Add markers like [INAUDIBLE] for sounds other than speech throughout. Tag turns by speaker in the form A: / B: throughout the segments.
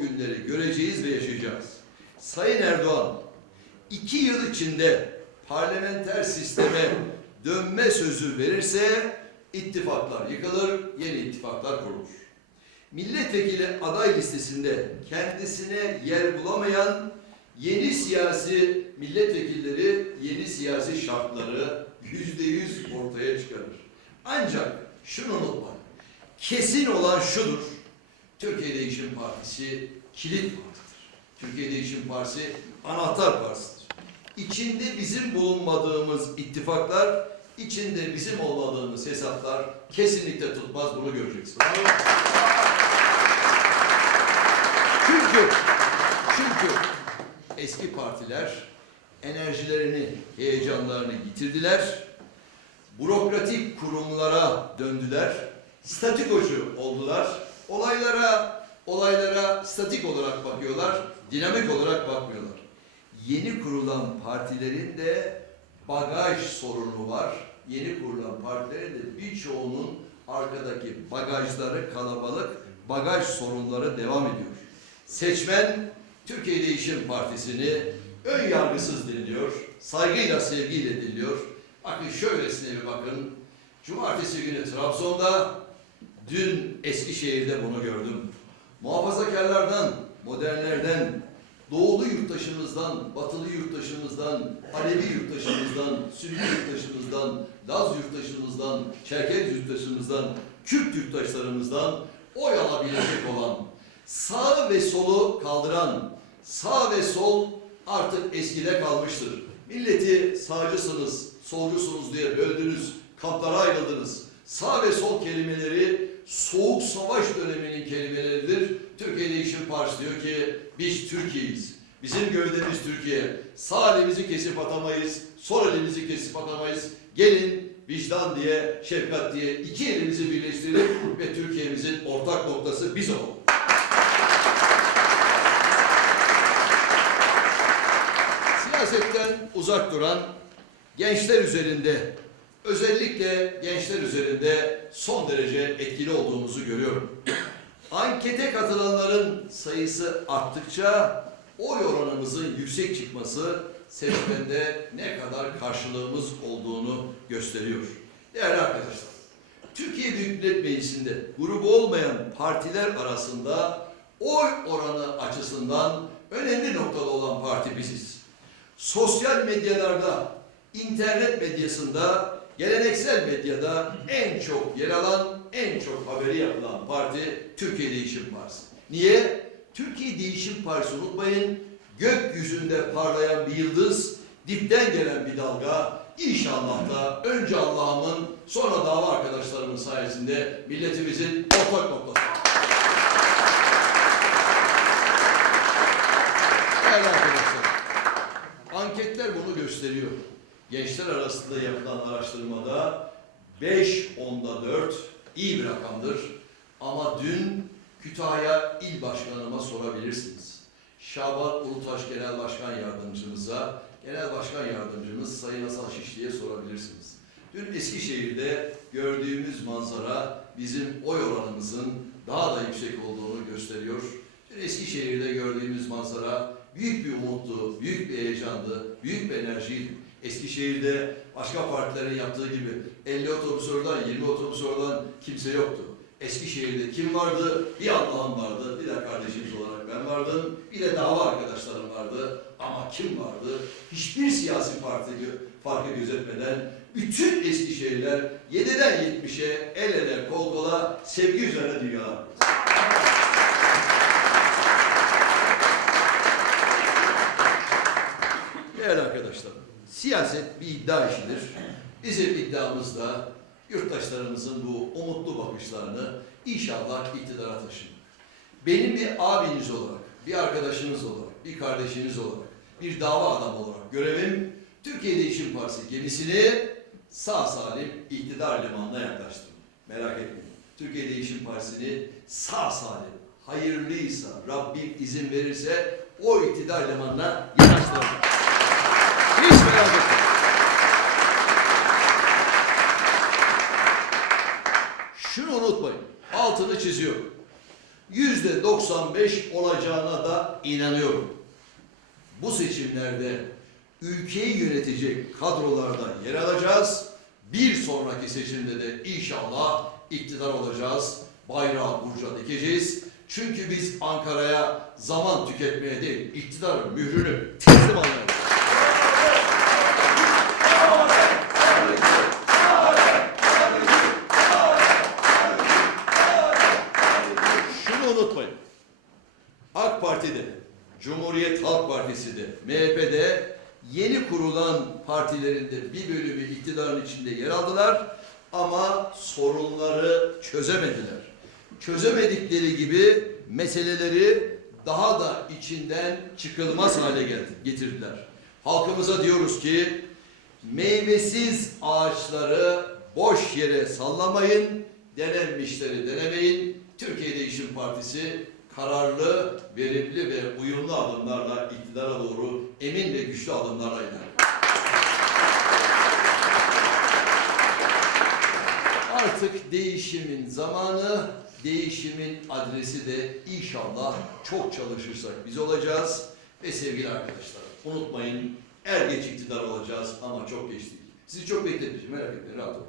A: günleri göreceğiz ve yaşayacağız. Sayın Erdoğan, iki yıl içinde parlamenter sisteme dönme sözü verirse ittifaklar yıkılır, yeni ittifaklar kurulur. Milletvekili aday listesinde kendisine yer bulamayan yeni siyasi milletvekilleri yeni siyasi şartları yüzde yüz ortaya çıkarır. Ancak şunu unutma. Kesin olan şudur. Türkiye Değişim Partisi kilit partidir. Türkiye Değişim Partisi anahtar partisidir. İçinde bizim bulunmadığımız ittifaklar, içinde bizim olmadığımız hesaplar kesinlikle tutmaz. Bunu göreceksiniz. Çünkü çünkü eski partiler enerjilerini, heyecanlarını yitirdiler. Bürokratik kurumlara döndüler. Statikocu oldular. Olaylara olaylara statik olarak bakıyorlar. Dinamik olarak bakmıyorlar. Yeni kurulan partilerin de bagaj sorunu var. Yeni kurulan partilerin de birçoğunun arkadaki bagajları kalabalık, bagaj sorunları devam ediyor. Seçmen Türkiye Değişim Partisi'ni ön yargısız dinliyor, saygıyla, sevgiyle dinliyor. Bakın şöylesine bir bakın. Cumartesi günü Trabzon'da, dün Eskişehir'de bunu gördüm. Muhafazakarlardan, modernlerden, doğulu yurttaşımızdan, batılı yurttaşımızdan, Alevi yurttaşımızdan, Sünni yurttaşımızdan, Laz yurttaşımızdan, Çerkez yurttaşımızdan, Kürt yurttaşlarımızdan oy alabilecek olan, sağ ve solu kaldıran, sağ ve sol artık eskide kalmıştır. Milleti sağcısınız, solcusunuz diye böldünüz, kamplara ayrıldınız. Sağ ve sol kelimeleri soğuk savaş döneminin kelimeleridir. Türkiye Değişim Partisi diyor ki biz Türkiye'yiz. Bizim gövdemiz Türkiye. Sağ elimizi kesip atamayız, sol elimizi kesip atamayız. Gelin vicdan diye, şefkat diye iki elimizi birleştirelim ve Türkiye'mizin ortak noktası biz olalım. Siyasetten uzak duran gençler üzerinde özellikle gençler üzerinde son derece etkili olduğumuzu görüyorum. Ankete katılanların sayısı arttıkça oy oranımızın yüksek çıkması seçmende ne kadar karşılığımız olduğunu gösteriyor. Değerli arkadaşlar, Türkiye Büyük Millet Meclisi'nde grubu olmayan partiler arasında oy oranı açısından önemli noktada olan parti biziz. Sosyal medyalarda, internet medyasında, geleneksel medyada en çok yer alan, en çok haberi yapılan parti Türkiye Değişim Partisi. Niye? Türkiye Değişim Partisi unutmayın, gökyüzünde parlayan bir yıldız, dipten gelen bir dalga, İnşallah da önce Allah'ımın sonra dava arkadaşlarımın sayesinde milletimizin ortak noktası. Değerli anketler bunu gösteriyor. Gençler arasında yapılan araştırmada 5 onda 4 iyi bir rakamdır. Ama dün Kütahya İl Başkanıma sorabilirsiniz. Şaban Ulutaş Genel Başkan Yardımcımıza, Genel Başkan Yardımcımız Sayın Hasan Şişli'ye sorabilirsiniz. Dün Eskişehir'de gördüğümüz manzara bizim oy oranımızın daha da yüksek olduğunu gösteriyor. Dün Eskişehir'de gördüğümüz manzara büyük bir umuttu, büyük bir heyecandı, büyük bir enerjiydi. Eskişehir'de başka partilerin yaptığı gibi 50 otobüs oradan, 20 otobüs oradan kimse yoktu. Eskişehir'de kim vardı? Bir Allah'ım vardı, bir de kardeşimiz olarak ben vardım, bir de dava arkadaşlarım vardı. Ama kim vardı? Hiçbir siyasi parti farkı gözetmeden bütün Eskişehirler 7'den 70'e el ele kol kola sevgi üzerine dünyalar. Değerli arkadaşlar, siyaset bir iddia işidir. Bizim iddiamız da yurttaşlarımızın bu umutlu bakışlarını inşallah iktidara taşımak. Benim bir abiniz olarak, bir arkadaşınız olarak, bir kardeşiniz olarak, bir dava adamı olarak görevim Türkiye Değişim Partisi gemisini sağ salim iktidar limanına yaklaştırmak. Merak etmeyin. Türkiye Değişim Partisi'ni sağ salim, hayırlıysa, Rabbim izin verirse o iktidar limanına yanaştıracak. Şunu unutmayın. Altını çiziyorum. yüzde 95 olacağına da inanıyorum. Bu seçimlerde ülkeyi yönetecek kadrolarda yer alacağız. Bir sonraki seçimde de inşallah iktidar olacağız. Bayrağı burca dikeceğiz. Çünkü biz Ankara'ya zaman tüketmeye değil, iktidarın mührünü teslim almaya Cumhuriyet Halk Partisi'de, MHP'de yeni kurulan partilerinde bir bölümü iktidarın içinde yer aldılar ama sorunları çözemediler. Çözemedikleri gibi meseleleri daha da içinden çıkılmaz hale getirdiler. Halkımıza diyoruz ki meyvesiz ağaçları boş yere sallamayın, denenmişleri denemeyin. Türkiye Değişim Partisi kararlı, verimli ve uyumlu adımlarla iktidara doğru emin ve güçlü adımlarla ilerler. Artık değişimin zamanı, değişimin adresi de inşallah çok çalışırsak biz olacağız. Ve sevgili arkadaşlar unutmayın er geç iktidar olacağız ama çok geç değil. Sizi çok bekletmeyeceğim merak etmeyin rahat olun.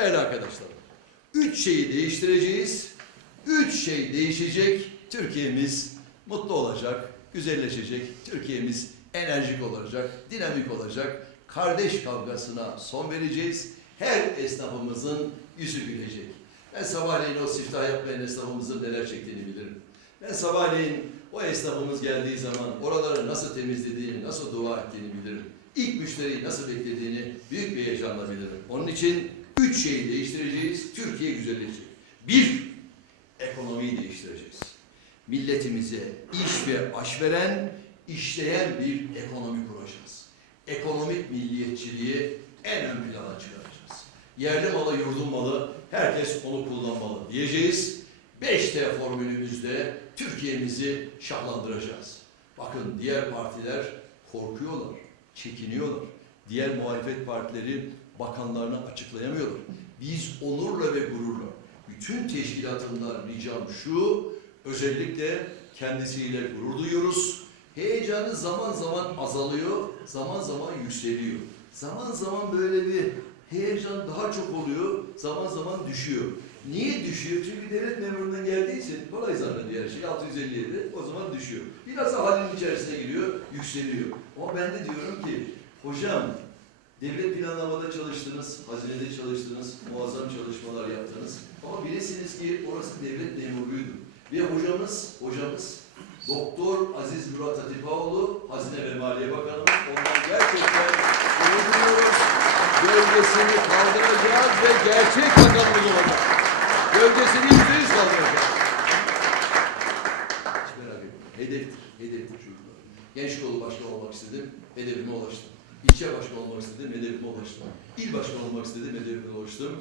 A: Değerli arkadaşlar, üç şeyi değiştireceğiz. Üç şey değişecek. Türkiye'miz mutlu olacak, güzelleşecek. Türkiye'miz enerjik olacak, dinamik olacak. Kardeş kavgasına son vereceğiz. Her esnafımızın yüzü gülecek. Ben sabahleyin o siftah yapmayan esnafımızın neler çektiğini bilirim. Ben sabahleyin o esnafımız geldiği zaman oraları nasıl temizlediğini, nasıl dua ettiğini bilirim. İlk müşteriyi nasıl beklediğini büyük bir heyecanla bilirim. Onun için üç şeyi değiştireceğiz. Türkiye güzelleşecek. Bir, ekonomiyi değiştireceğiz. Milletimize iş ve aş veren, işleyen bir ekonomi kuracağız. Ekonomik milliyetçiliği en ön plana çıkaracağız. Yerli malı, yurdun malı, herkes onu kullanmalı diyeceğiz. 5T formülümüzde Türkiye'mizi şahlandıracağız. Bakın diğer partiler korkuyorlar, çekiniyorlar. Diğer muhalefet partileri bakanlarını açıklayamıyorlar. Biz onurla ve gururla bütün teşkilatından ricam şu, özellikle kendisiyle gurur duyuyoruz. Heyecanı zaman zaman azalıyor, zaman zaman yükseliyor. Zaman zaman böyle bir heyecan daha çok oluyor, zaman zaman düşüyor. Niye düşüyor? Çünkü devlet memurundan geldiği için kolay zannediyor her şey. 657 o zaman düşüyor. Biraz da halin içerisine giriyor, yükseliyor. Ama ben de diyorum ki, hocam devlet planlamada çalıştınız, hazinede çalıştınız, muazzam çalışmalar yaptınız. Ama bilesiniz ki orası devlet memuruydu. Ve hocamız, hocamız Doktor Aziz Murat Atipaoğlu, Hazine ve Maliye Bakanımız. Ondan gerçekten gurur duyuyoruz. Gölgesini kaldıracağız ve gerçek bakanımız olacak. Gölgesini yüzde yüz kaldıracağız. Hiç merak etmeyin. Hedeftir, hedeftir çocuklar. Genç kolu başkan olmak istedim, hedefime ulaştım. İlçe başkan olmak istedim, hedefime ulaştım. İl başkan olmak istedim, hedefime ulaştım.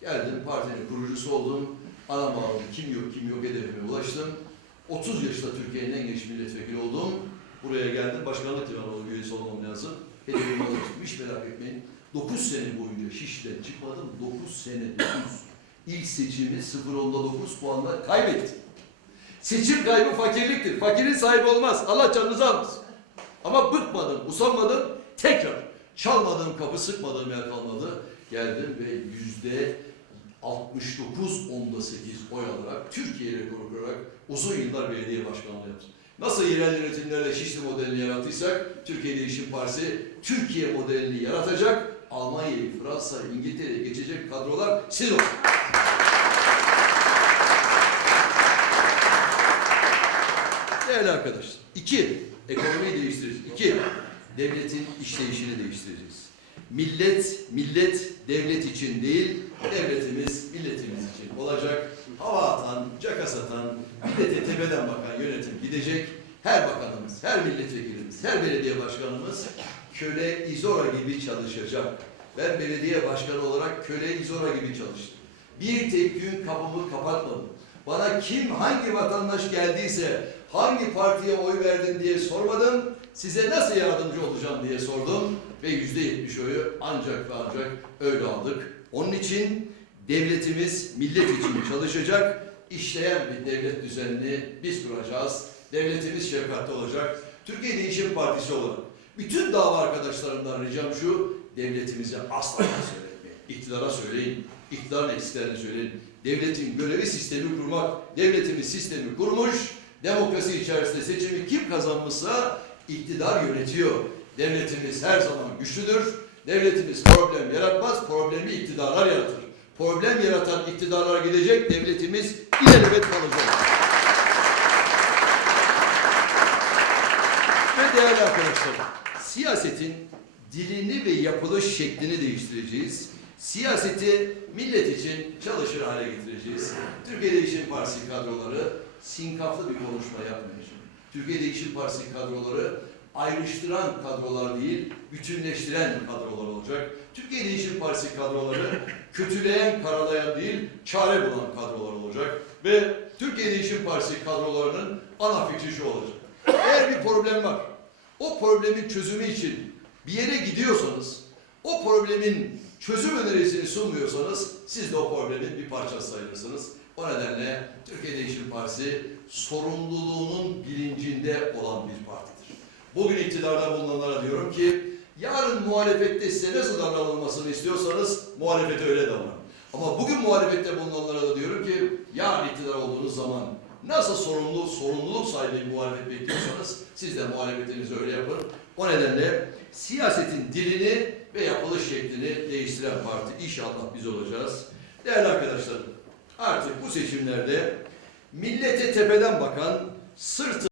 A: Geldim, partinin kurucusu oldum. Anam ağabey kim yok, kim yok hedefime ulaştım. 30 yaşında Türkiye'nin en genç milletvekili oldum. Buraya geldim, başkanlık divanı üyesi olmam lazım. Hedefime ulaştım, hiç merak etmeyin. 9 sene boyunca Şişli'den çıkmadım, 9 sene, 9. İlk seçimi 0.10'da 9 puanla kaybettim. Seçim kaybı fakirliktir. Fakirin sahibi olmaz. Allah canınızı almasın. Ama bıkmadım, usanmadım. Tekrar çalmadığım kapı, sıkmadığım yer kalmadı. Geldim ve yüzde 69 onda 8 oy alarak Türkiye rekoru kırarak uzun yıllar belediye başkanlığı yaptım. Nasıl yerel yönetimlerle Şişli modelini yarattıysak Türkiye Değişim Partisi Türkiye modelini yaratacak. Almanya'yı, Fransa, İngiltere'ye geçecek kadrolar siz olun. Değerli arkadaşlar. İki, ekonomiyi değiştireceğiz. İki, devletin işleyişini değiştireceğiz. Millet, millet devlet için değil, devletimiz milletimiz için olacak. Hava atan, caka satan, millete tepeden bakan yönetim gidecek. Her bakanımız, her milletvekilimiz, her belediye başkanımız köle izora gibi çalışacak. Ben belediye başkanı olarak köle izora gibi çalıştım. Bir tek gün kapımı kapatmadım. Bana kim hangi vatandaş geldiyse hangi partiye oy verdin diye sormadım. Size nasıl yardımcı olacağım diye sordum. ve yüzde yetmiş oyu ancak ve ancak öyle aldık. Onun için devletimiz millet için çalışacak, işleyen bir devlet düzenini biz kuracağız. Devletimiz şefkatli olacak. Türkiye Değişim Partisi olarak bütün dava arkadaşlarımdan ricam şu, devletimize asla söylemeyin. İktidara söyleyin, iktidarın eksiklerini söyleyin. Devletin görevi sistemi kurmak, devletimiz sistemi kurmuş, demokrasi içerisinde seçimi kim kazanmışsa iktidar yönetiyor. Devletimiz her zaman güçlüdür. Devletimiz problem yaratmaz, problemi iktidarlar yaratır. Problem yaratan iktidarlar gidecek, devletimiz ilelebet kalacak. Ve değerli arkadaşlarım, siyasetin dilini ve yapılış şeklini değiştireceğiz. Siyaseti millet için çalışır hale getireceğiz. Türkiye Değişim Partisi kadroları sinkaflı bir konuşma yapmayacak. Türkiye Değişim Partisi kadroları ayrıştıran kadrolar değil, bütünleştiren kadrolar olacak. Türkiye Değişim Partisi kadroları [LAUGHS] kötüleyen, karalayan değil, çare bulan kadrolar olacak. Ve Türkiye Değişim Partisi kadrolarının ana fikri şu olacak. Eğer bir problem var, o problemin çözümü için bir yere gidiyorsanız, o problemin çözüm önerisini sunmuyorsanız siz de o problemin bir parçası sayılırsınız. O nedenle Türkiye Değişim Partisi sorumluluğunun bilincinde olan bir partidir. Bugün iktidarda bulunanlara diyorum ki yarın muhalefette size nasıl davranılmasını istiyorsanız muhalefete öyle davranın. Ama bugün muhalefette bulunanlara da diyorum ki yarın iktidar olduğunuz zaman nasıl sorumlu, sorumluluk sahibi muhalefet bekliyorsanız siz de muhalefetinizi öyle yapın. O nedenle siyasetin dilini ve yapılış şeklini değiştiren parti inşallah biz olacağız. Değerli arkadaşlarım artık bu seçimlerde millete tepeden bakan, sırtı